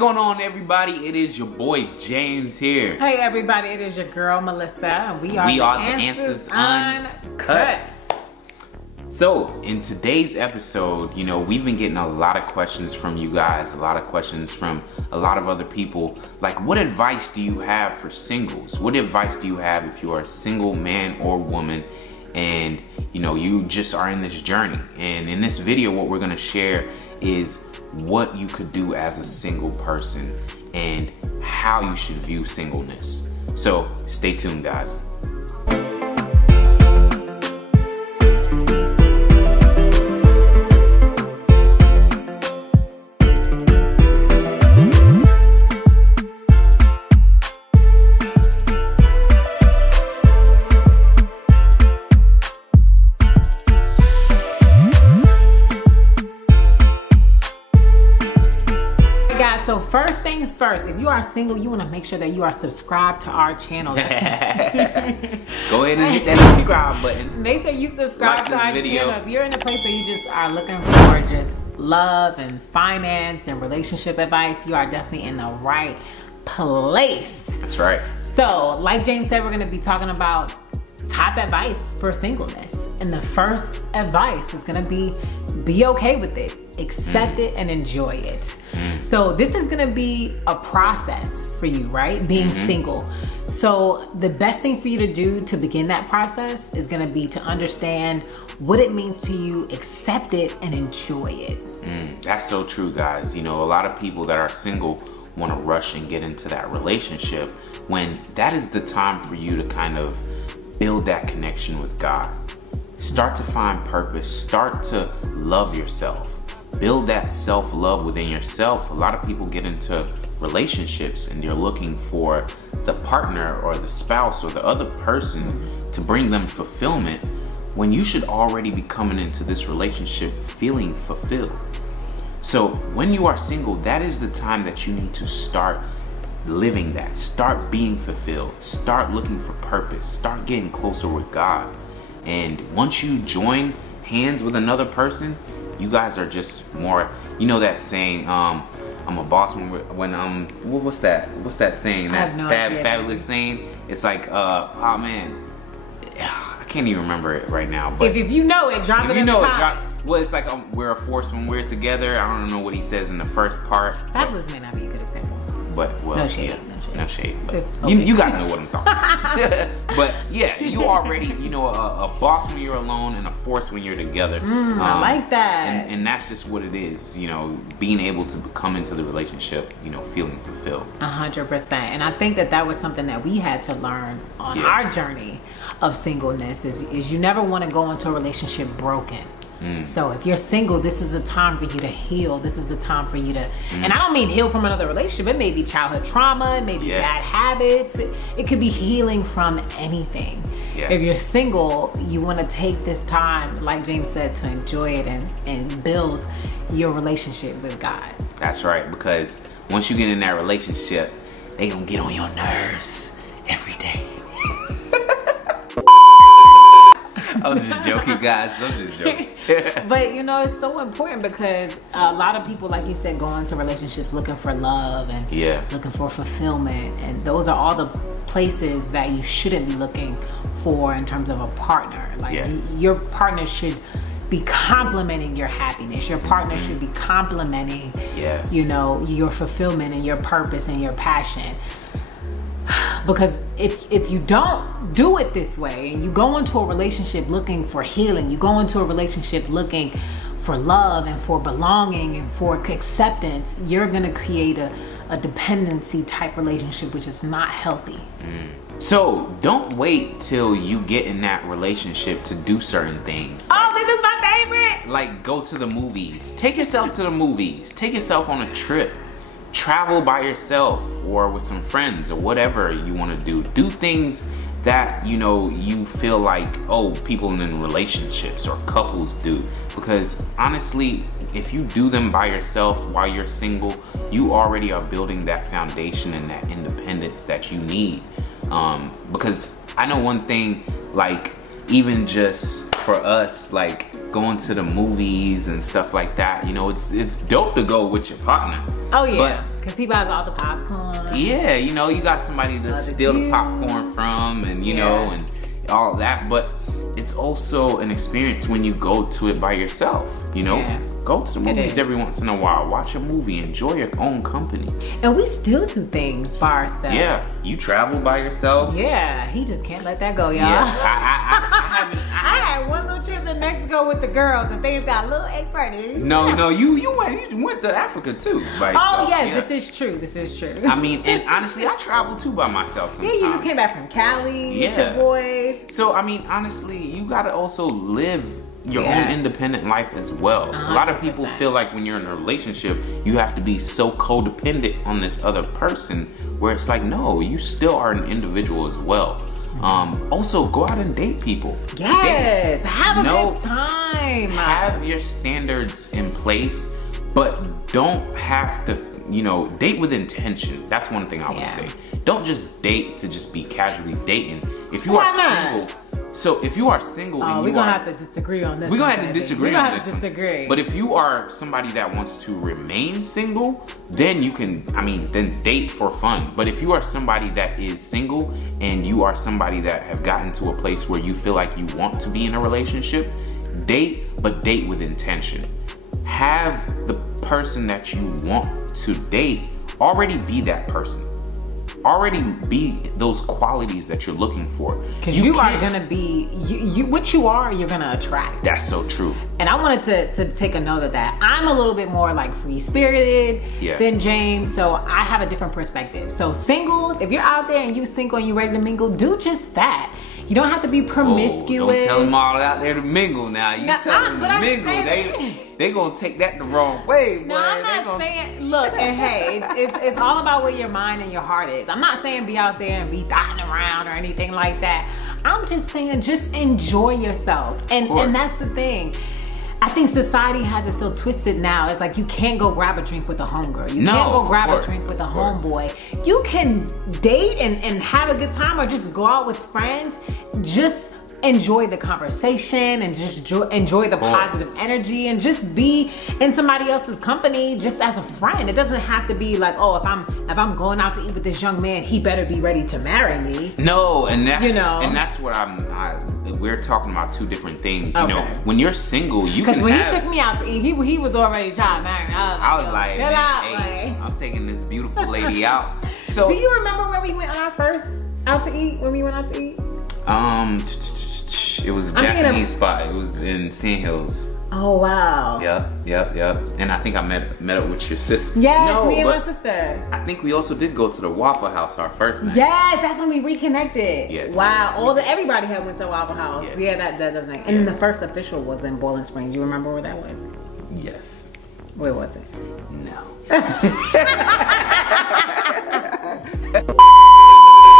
going on, everybody? It is your boy James here. Hey everybody, it is your girl Melissa, and we are the Answers Uncut. So in today's episode, you know, we've been getting a lot of questions from you guys, a lot of questions from a lot of other people. Like, what advice do you have for singles? What advice do you have if you are a single man or woman and, you know, you just are in this journey? And in this video, what we're gonna share is what you could do as a single person and how you should view singleness. So stay tuned, guys. So first things first, if you are single, you want to make sure that you are subscribed to our channel. Go ahead and hit that subscribe button. Make sure you subscribe like to our video. channel. If you're in a place where you just are looking for just love and finance and relationship advice, you are definitely in the right place. That's right. So like James said, we're going to be talking about top advice for singleness. And the first advice is going to be okay with it. Accept it and enjoy it. So this is gonna be a process for you, right? Being single. So the best thing for you to do to begin that process is gonna be to understand what it means to you, accept it, and enjoy it. That's so true, guys. You know, a lot of people that are single want to rush and get into that relationship when that is the time for you to kind of build that connection with God. Start to find purpose, start to love yourself. Build that self-love within yourself. A lot of people get into relationships and you're looking for the partner or the spouse or the other person to bring them fulfillment when you should already be coming into this relationship feeling fulfilled. So when you are single, that is the time that you need to start living that. Start being fulfilled. Start looking for purpose. Start getting closer with God. And once you join hands with another person, you guys are just more, you know that saying, I'm a boss when what's that saying? That fabulous saying? It's like, oh man, I can't even remember it right now. But if you know it, drop it in the comments. Well, it's like we're a force when we're together. I don't know what he says in the first part. Fabulous may not be a good example. But well, no shade. Yeah. No shade, but okay. you guys know what I'm talking about. But yeah, you already, you know, a boss when you're alone and a force when you're together. I like that. And that's just what it is, you know, being able to come into the relationship, you know, feeling fulfilled. 100%. And I think that was something that we had to learn on our journey of singleness is you never want to go into a relationship broken. So if you're single, this is a time for you to heal. This is a time for you to, and I don't mean heal from another relationship. It may be childhood trauma, it may be bad habits. It could be healing from anything. If you're single, you want to take this time, like James said, to enjoy it and build your relationship with God. That's right, because once you get in that relationship, they gonna get on your nerves every day. I'm just joking, guys. I'm just joking. But you know, it's so important because a lot of people, like you said, go into relationships looking for love and looking for fulfillment, and those are all the places that you shouldn't be looking for in terms of a partner. Like your partner should be complementing your happiness. Your partner should be complementing, you know, your fulfillment and your purpose and your passion. Because if you don't do it this way and you go into a relationship looking for healing, you go into a relationship looking for love and for belonging and for acceptance, you're gonna create a dependency type relationship, which is not healthy. So don't wait till you get in that relationship to do certain things. Oh, this is my favorite! Like go to the movies. Take yourself to the movies. Take yourself on a trip. Travel by yourself or with some friends or whatever you want to do. Do things that, you know, you feel like, oh, people in relationships or couples do. Because honestly, if you do them by yourself while you're single, you already are building that foundation and that independence that you need. Because I know one thing, like even just for us, like going to the movies and stuff like that, you know, it's dope to go with your partner. Oh yeah. But Because he buys all the popcorn. Yeah, you know, you got somebody to steal the popcorn from, and you know, and all that. But it's also an experience when you go to it by yourself, you know. Go to the movies every once in a while. Watch a movie. Enjoy your own company. And we still do things by ourselves. Yeah, you travel by yourself. Yeah, he just can't let that go, y'all. Yeah, I had one little trip in Mexico with the girls, and things got a little exciting. No, you went to Africa too by yourself. Oh yes, this is true. This is true. I mean, and honestly, I travel too by myself sometimes. Yeah, you just came back from Cali with your boys. So I mean, honestly, you gotta also live your own independent life as well. 100%. A lot of people feel like when you're in a relationship, you have to be so codependent on this other person, where it's like, no, you still are an individual as well. Also, go out and date people. Yes, have a good time. Have your standards in place, but don't have to, you know, date with intention. That's one thing I would say. Don't just date to just be casually dating. If you are single, so if you are single, and we're gonna have to disagree on this. We're gonna have to disagree on this. Disagree. But if you are somebody that wants to remain single, then you can, then date for fun. But if you are somebody that is single and you are somebody that have gotten to a place where you feel like you want to be in a relationship, date, but date with intention. Have the person that you want to date already be that person. Already be those qualities that you're looking for. Because you are gonna be what you are, you're gonna attract. That's so true. And I wanted to take a note of that. I'm a little bit more like free spirited than James, so I have a different perspective. So singles, if you're out there and you single and you ready to mingle, do just that. You don't have to be promiscuous. Don't tell them all out there to mingle now. You tell them to mingle. They gonna take that the wrong way. No, I'm not saying, look, and hey, it's all about where your mind and your heart is. I'm not saying be out there and be dotting around or anything like that. I'm just saying just enjoy yourself. And that's the thing. I think society has it so twisted now. It's like you can't go grab a drink with a homegirl. You can't go grab a drink with a homeboy. You can date and have a good time, or just go out with friends. Just enjoy the conversation and just enjoy the positive energy, and just be in somebody else's company just as a friend. It doesn't have to be like, oh, if I'm going out to eat with this young man, he better be ready to marry me. No, and that's and that's what we're talking about two different things. You know, when you're single, you can. Because when he took me out to eat, he was already trying to marry me. I was like, chill out, hey, I'm taking this beautiful lady out. So, do you remember where we went on our first out to eat? When we went out to eat? It was a Japanese spot. It was in Sand Hills. Oh wow. Yep. And I think I met up with your sister. Yes, me and my sister. I think we also did go to the Waffle House our first night. Yes, that's when we reconnected. Yes. Wow. Everybody had went to Waffle House. Yes. Yeah, that doesn't. And then the first official was in Boiling Springs. You remember where that was? Yes. Where was it? No.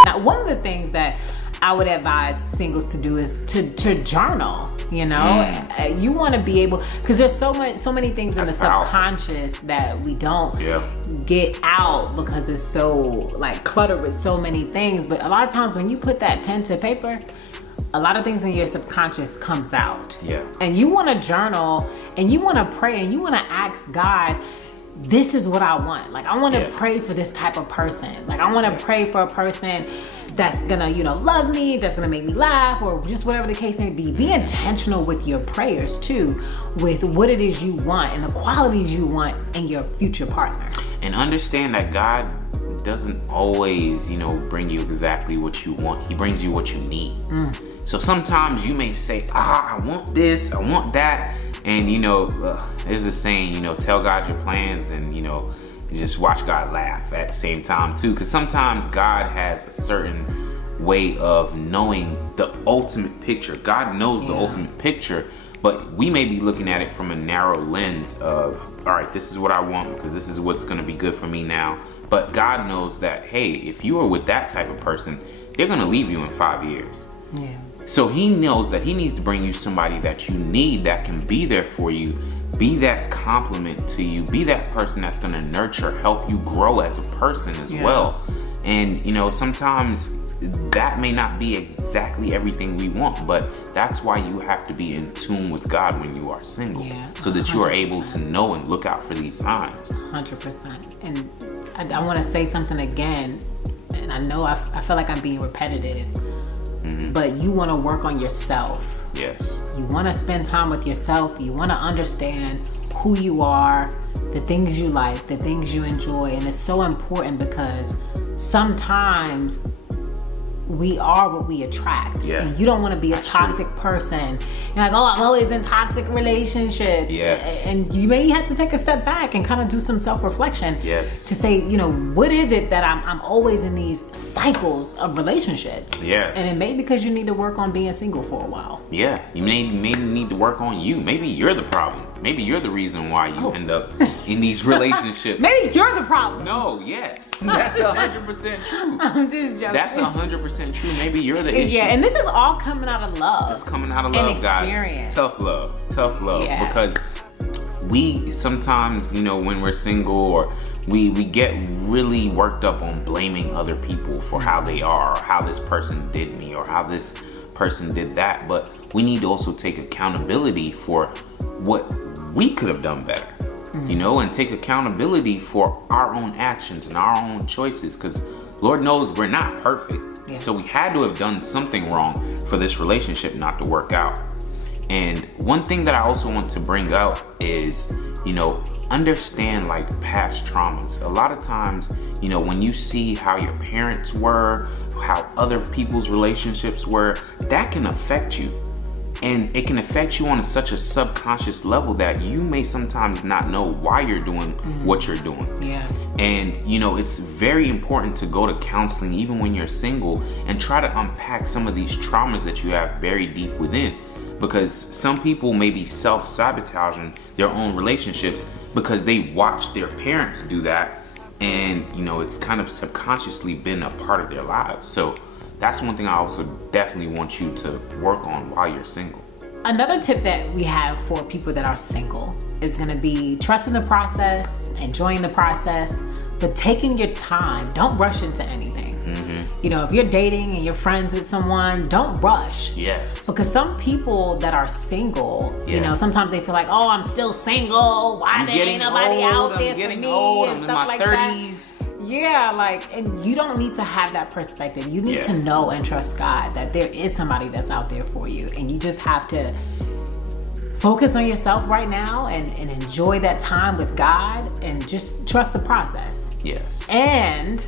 Now, one of the things that I would advise singles to do is to journal. You know, you want to be able, because there's so many things in the subconscious that we don't get out because it's so like cluttered with so many things. But a lot of times when you put that pen to paper, a lot of things in your subconscious comes out. Yeah. And you want to journal, and you want to pray, and you want to ask God, this is what I want. Like, I want to pray for this type of person. Like, I want to pray for a person that's gonna, love me, that's gonna make me laugh, or just whatever the case may be. Be intentional with your prayers too, with what it is you want and the qualities you want in your future partner. And understand that God doesn't always, bring you exactly what you want. He brings you what you need. So sometimes you may say, I want this, I want that. And there's a saying, tell God your plans, and just watch God laugh at the same time too. Because sometimes God has a certain way of knowing the ultimate picture. God knows the ultimate picture, but we may be looking at it from a narrow lens of, all right, this is what I want because this is what's going to be good for me now. But God knows that, hey, if you are with that type of person, they're going to leave you in 5 years. Yeah. So he knows that he needs to bring you somebody that you need, that can be there for you, be that compliment to you, be that person that's going to nurture, help you grow as a person as well. And sometimes that may not be exactly everything we want, but that's why you have to be in tune with God when you are single, so that you are able to know and look out for these signs. 100%. And I want to say something again, and I know I feel like I'm being repetitive, but you want to work on yourself. Yes. You want to spend time with yourself. You want to understand who you are, the things you like, the things you enjoy. And it's so important because sometimes we are what we attract. Yeah. And you don't want to be a toxic person. You're like, oh, I'm always in toxic relationships. Yes. And you may have to take a step back and kind of do some self-reflection. Yes. To say, you know, what is it that I'm always in these cycles of relationships? Yes. And it may be because you need to work on being single for a while. Yeah. You may need to work on you. Maybe you're the problem. Maybe you're the reason why you end up in these relationships. Maybe you're the problem. No, yes. That's 100% true. I'm just joking. That's 100% true. Maybe you're the issue. Yeah, and this is all coming out of love. It's coming out of love, guys. Tough love. Tough love. Yeah. Because we sometimes, you know, when we're single or we get really worked up on blaming other people for how they are, or how this person did me, or how this person did that. But we need to also take accountability for what we could have done better, you know, and take accountability for our own actions and our own choices, because Lord knows we're not perfect. Yeah. So we had to have done something wrong for this relationship not to work out. And one thing that I also want to bring up is, you know, understand like past traumas. A lot of times, you know, when you see how your parents were, how other people's relationships were, that can affect you. And it can affect you on such a subconscious level that you may sometimes not know why you're doing what you're doing. Yeah. And, you know, it's very important to go to counseling even when you're single and try to unpack some of these traumas that you have buried deep within. Because some people may be self-sabotaging their own relationships because they watched their parents do that. And, you know, it's kind of subconsciously been a part of their lives. So that's one thing I also definitely want you to work on while you're single. Another tip that we have for people that are single is going to be trusting the process, enjoying the process, but taking your time. Don't rush into anything. You know, if you're dating and you're friends with someone, don't rush. Yes. Because some people that are single, you know, sometimes they feel like, oh, I'm still single. Why there ain't nobody out there for me? I'm in my 30s. Yeah, like, and you don't need to have that perspective. You need to know and trust God that there is somebody that's out there for you. And you just have to focus on yourself right now and enjoy that time with God and just trust the process. Yes. And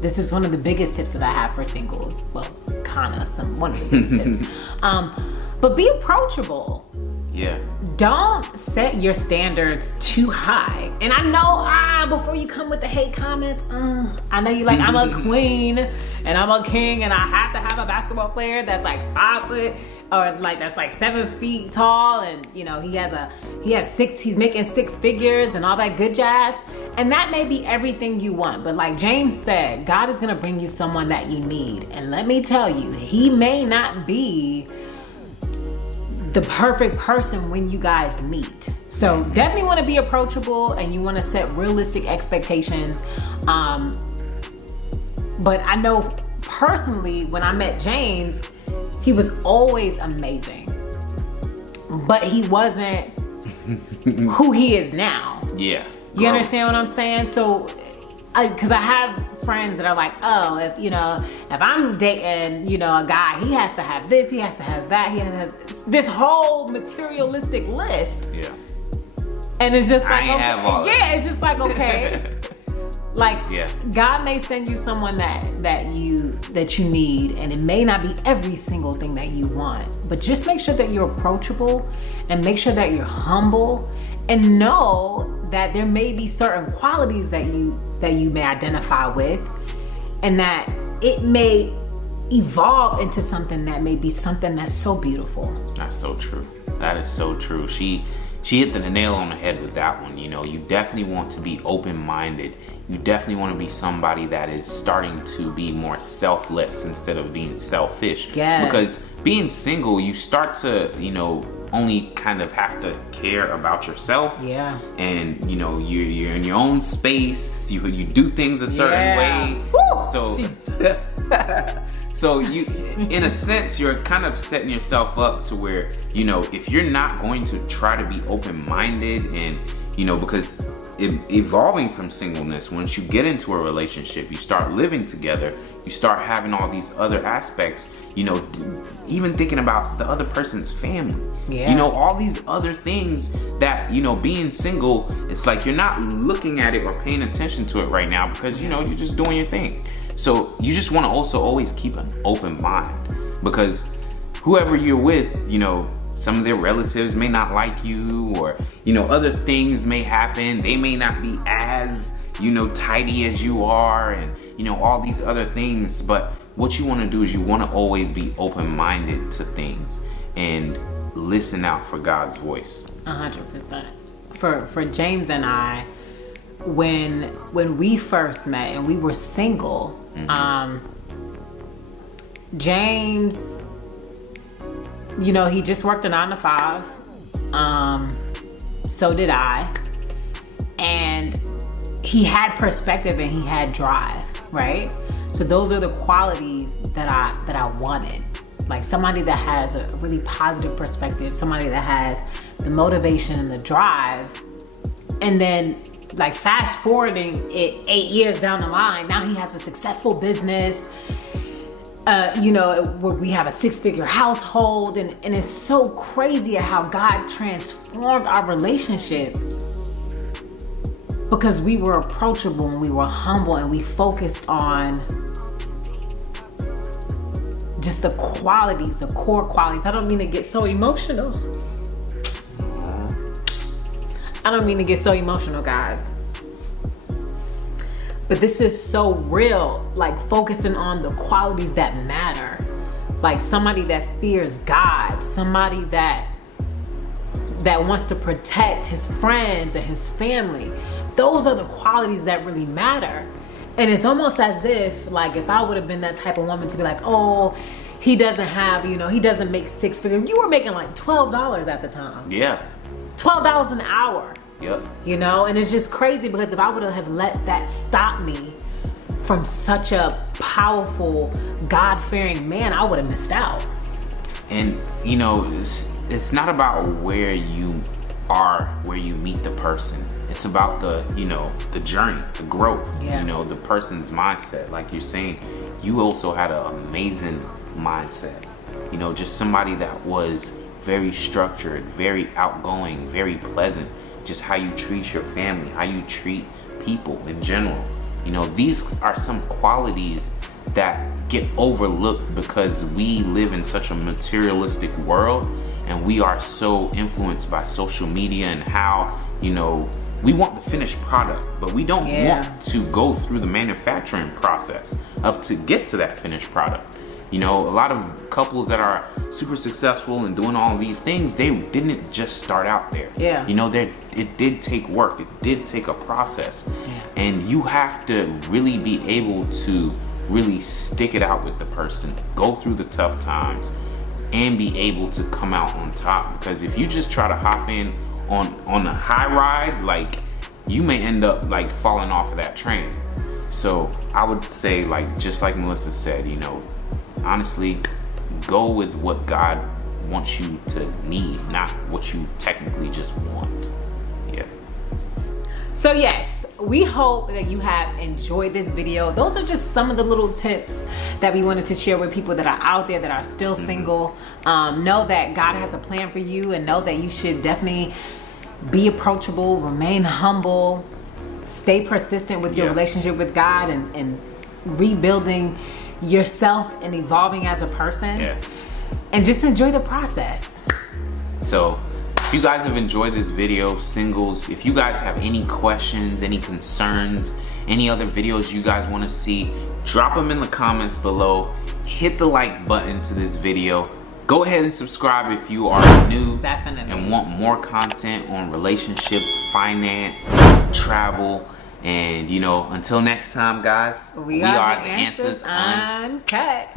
this is one of the biggest tips that I have for singles. Well, one of the biggest tips. But be approachable. Yeah. Don't set your standards too high. And I know, before you come with the hate comments, I know you like, I'm a queen and I'm a king and I have to have a basketball player that's like 5 foot or like that's like 7 feet tall, and you know he's making 6 figures and all that good jazz. And that may be everything you want, but like James said, God is gonna bring you someone that you need. And let me tell you, he may not be the perfect person when you guys meet. So definitely want to be approachable and you want to set realistic expectations. But I know personally when I met James, he was always amazing, but he wasn't who he is now. Yeah. You understand what I'm saying? So, because I have friends that are like, oh, if I'm dating, a guy, he has to have this, he has to have that, he has this whole materialistic list. Yeah. And it's just like, okay. It's just like, okay. Like, God may send you someone that you need, and it may not be every single thing that you want, but just make sure that you're approachable and make sure that you're humble and know that there may be certain qualities that you may identify with, and that it may evolve into something that may be something that's so beautiful. That's so true. That is so true. She hit the nail on the head with that one. You definitely want to be open-minded. You definitely want to be somebody that is starting to be more selfless instead of being selfish. Yes. Because being single, you start to, only kind of have to care about yourself. Yeah. And, you're in your own space. You do things a certain way. Woo! So, so you, in a sense, you're kind of setting yourself up to where, if you're not going to try to be open-minded and, because evolving from singleness, once you get into a relationship, you start living together, you start having all these other aspects, you know, even thinking about the other person's family. Yeah. You know, all these other things that, you know, being single, it's like you're not looking at it or paying attention to it right now because, you know, you're just doing your thing. So you just want to also always keep an open mind, because whoever you're with, you know, some of their relatives may not like you, or, you know, other things may happen. They may not be as, you know, tidy as you are, and, you know, all these other things. But what you want to do is you want to always be open-minded to things and listen out for God's voice. 100%. For James and I, when we first met and we were single, James, you know, he just worked a 9 to 5. So did I. And he had perspective and he had drive, right? So those are the qualities that I wanted. Like somebody that has a really positive perspective, somebody that has the motivation and the drive. And then, like, fast forwarding it 8 years down the line, now he has a successful business. You know, where we have a 6-figure household, and it's so crazy how God transformed our relationship because we were approachable and we were humble and we focused on just the qualities, the core qualities. I don't mean to get so emotional. Guys. But this is so real, like focusing on the qualities that matter. Like somebody that fears God, somebody that wants to protect his friends and his family. Those are the qualities that really matter. And it's almost as if, like, if I would have been that type of woman to be like, oh, he doesn't have, you know, he doesn't make 6 figures. You were making like $12 at the time. Yeah. $12 an hour. Yep. You know, and it's just crazy because if I would have let that stop me from such a powerful, God-fearing man, I would have missed out. And, you know, it's not about where you are, where you meet the person. It's about the, you know, the journey, the growth, you know, the person's mindset. Like you're saying, you also had an amazing mindset. You know, just somebody that was very structured, very outgoing, very pleasant. Just how you treat your family, how you treat people in general. You know, these are some qualities that get overlooked because we live in such a materialistic world and we are so influenced by social media and how, you know, we want the finished product, but we don't want to go through the manufacturing process to get to that finished product. You know, a lot of couples that are super successful and doing all these things, they didn't just start out there. Yeah. You know, it did take work. It did take a process. Yeah. And you have to really be able to really stick it out with the person, go through the tough times, and be able to come out on top. Because if you just try to hop in on a high ride, like, you may end up like falling off of that train. So I would say, like, just like Melissa said, you know, honestly, go with what God wants you to need, not what you technically just want. Yeah. So yes, we hope that you have enjoyed this video. Those are just some of the little tips that we wanted to share with people that are out there that are still single. Know that God has a plan for you, and know that you should definitely be approachable, remain humble, stay persistent with your relationship with God, and rebuilding yourself and evolving as a person. Yes. And just enjoy the process. So if you guys have enjoyed this video, singles, if you guys have any questions, any concerns, any other videos you guys want to see, drop them in the comments below. Hit the like button to this video. Go ahead and subscribe if you are new and want more content on relationships, finance, travel. And, you know, until next time, guys, we are the Answers Uncut.